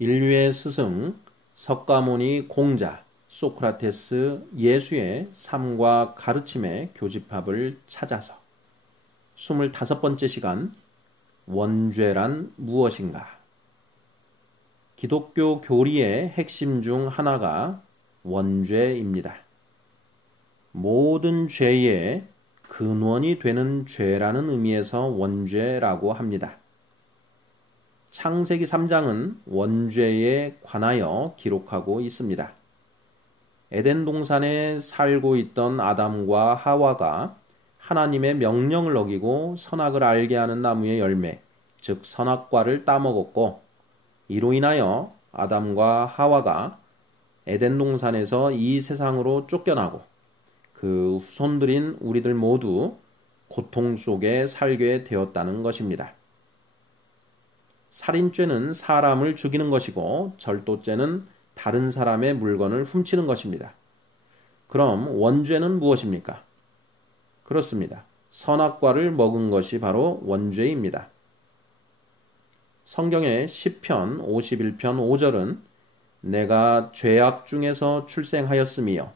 인류의 스승 석가모니 공자 소크라테스 예수의 삶과 가르침의 교집합을 찾아서 25번째 시간 원죄란 무엇인가? 기독교 교리의 핵심 중 하나가 원죄입니다. 모든 죄의 근원이 되는 죄라는 의미에서 원죄라고 합니다. 창세기 3장은 원죄에 관하여 기록하고 있습니다. 에덴 동산에 살고 있던 아담과 하와가 하나님의 명령을 어기고 선악을 알게 하는 나무의 열매, 즉 선악과를 따먹었고, 이로 인하여 아담과 하와가 에덴 동산에서 이 세상으로 쫓겨나고 그 후손들인 우리들 모두 고통 속에 살게 되었다는 것입니다. 살인죄는 사람을 죽이는 것이고 절도죄는 다른 사람의 물건을 훔치는 것입니다. 그럼 원죄는 무엇입니까? 그렇습니다. 선악과를 먹은 것이 바로 원죄입니다. 성경의 시편 51편 5절은 내가 죄악 중에서 출생하였으며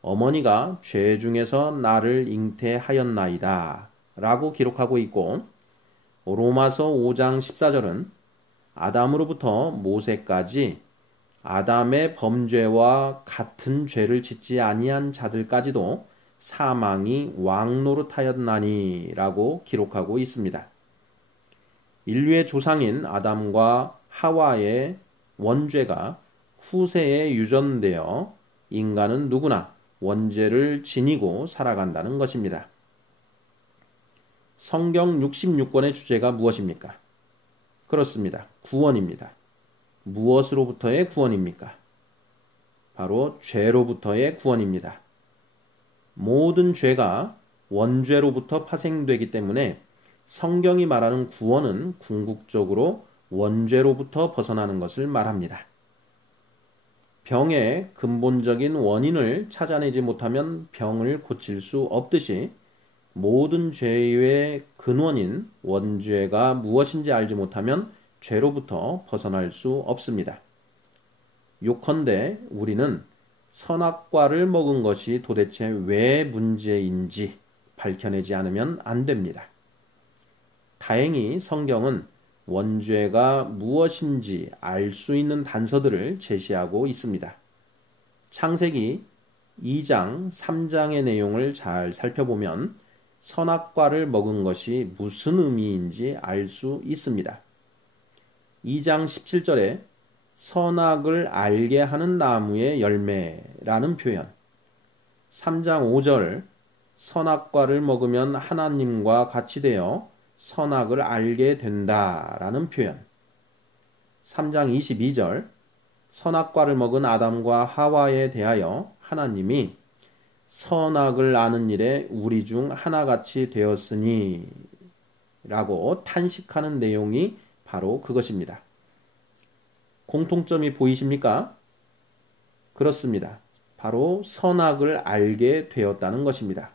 어머니가 죄 중에서 나를 잉태하였나이다 라고 기록하고 있고, 로마서 5장 14절은 아담으로부터 모세까지 아담의 범죄와 같은 죄를 짓지 아니한 자들까지도 사망이 왕노릇하였나니 라고 기록하고 있습니다. 인류의 조상인 아담과 하와의 원죄가 후세에 유전되어 인간은 누구나 원죄를 지니고 살아간다는 것입니다. 성경 66권의 주제가 무엇입니까? 그렇습니다. 구원입니다. 무엇으로부터의 구원입니까? 바로 죄로부터의 구원입니다. 모든 죄가 원죄로부터 파생되기 때문에 성경이 말하는 구원은 궁극적으로 원죄로부터 벗어나는 것을 말합니다. 병의 근본적인 원인을 찾아내지 못하면 병을 고칠 수 없듯이 모든 죄의 근원인 원죄가 무엇인지 알지 못하면 죄로부터 벗어날 수 없습니다. 요컨대 우리는 선악과를 먹은 것이 도대체 왜 문제인지 밝혀내지 않으면 안 됩니다. 다행히 성경은 원죄가 무엇인지 알 수 있는 단서들을 제시하고 있습니다. 창세기 2장, 3장의 내용을 잘 살펴보면 선악과를 먹은 것이 무슨 의미인지 알 수 있습니다. 2장 17절에 선악을 알게 하는 나무의 열매라는 표현, 3장 5절 선악과를 먹으면 하나님과 같이 되어 선악을 알게 된다라는 표현, 3장 22절 선악과를 먹은 아담과 하와에 대하여 하나님이 선악을 아는 일에 우리 중 하나같이 되었으니 라고 탄식하는 내용이 바로 그것입니다. 공통점이 보이십니까? 그렇습니다. 바로 선악을 알게 되었다는 것입니다.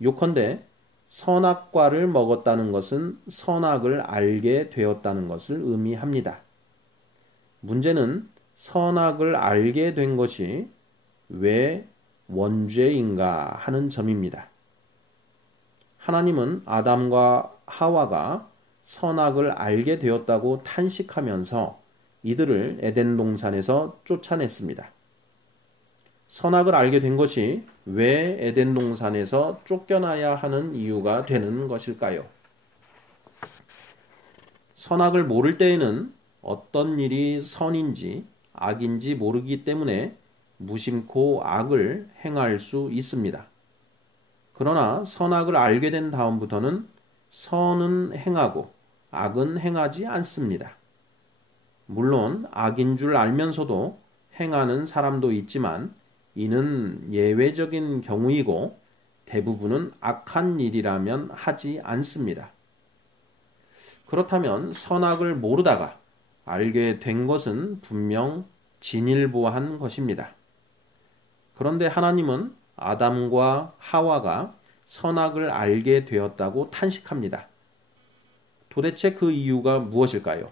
요컨대 선악과를 먹었다는 것은 선악을 알게 되었다는 것을 의미합니다. 문제는 선악을 알게 된 것이 왜 원죄인가 하는 점입니다. 하나님은 아담과 하와가 선악을 알게 되었다고 탄식하면서 이들을 에덴 동산에서 쫓아냈습니다. 선악을 알게 된 것이 왜 에덴 동산에서 쫓겨나야 하는 이유가 되는 것일까요? 선악을 모를 때에는 어떤 일이 선인지 악인지 모르기 때문에 무심코 악을 행할 수 있습니다. 그러나 선악을 알게 된 다음부터는 선은 행하고 악은 행하지 않습니다. 물론 악인 줄 알면서도 행하는 사람도 있지만 이는 예외적인 경우이고 대부분은 악한 일이라면 하지 않습니다. 그렇다면 선악을 모르다가 알게 된 것은 분명 진일보한 것입니다. 그런데 하나님은 아담과 하와가 선악을 알게 되었다고 탄식합니다. 도대체 그 이유가 무엇일까요?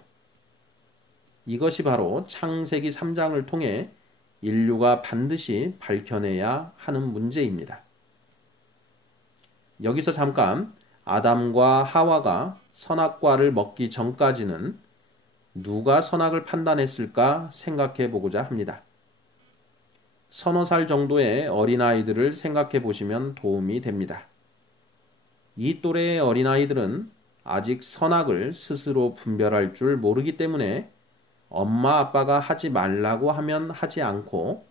이것이 바로 창세기 3장을 통해 인류가 반드시 밝혀내야 하는 문제입니다. 여기서 잠깐 아담과 하와가 선악과를 먹기 전까지는 누가 선악을 판단했을까 생각해 보고자 합니다. 서너 살 정도의 어린아이들을 생각해 보시면 도움이 됩니다. 이 또래의 어린아이들은 아직 선악을 스스로 분별할 줄 모르기 때문에 엄마 아빠가 하지 말라고 하면 하지 않고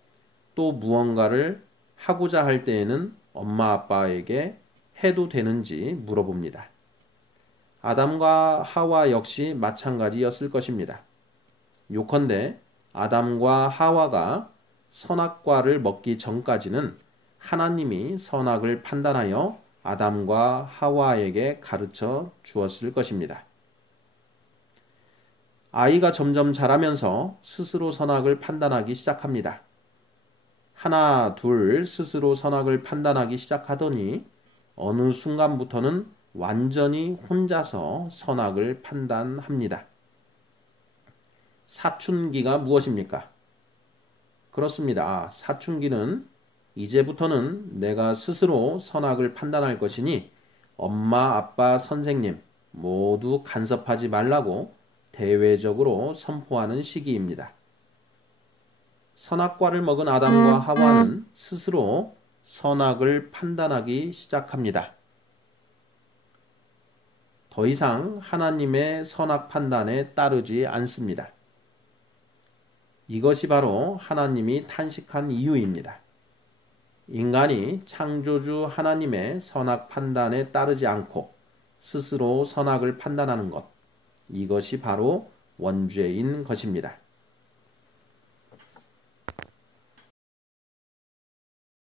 또 무언가를 하고자 할 때에는 엄마 아빠에게 해도 되는지 물어봅니다. 아담과 하와 역시 마찬가지였을 것입니다. 요컨대 아담과 하와가 선악과를 먹기 전까지는 하나님이 선악을 판단하여 아담과 하와에게 가르쳐 주었을 것입니다. 아이가 점점 자라면서 스스로 선악을 판단하기 시작합니다. 하나, 둘 스스로 선악을 판단하기 시작하더니 어느 순간부터는 완전히 혼자서 선악을 판단합니다. 사춘기가 무엇입니까? 그렇습니다. 사춘기는 이제부터는 내가 스스로 선악을 판단할 것이니 엄마, 아빠, 선생님 모두 간섭하지 말라고 대외적으로 선포하는 시기입니다. 선악과를 먹은 아담과 하와는 스스로 선악을 판단하기 시작합니다. 더 이상 하나님의 선악 판단에 따르지 않습니다. 이것이 바로 하나님이 탄식한 이유입니다. 인간이 창조주 하나님의 선악 판단에 따르지 않고 스스로 선악을 판단하는 것, 이것이 바로 원죄인 것입니다.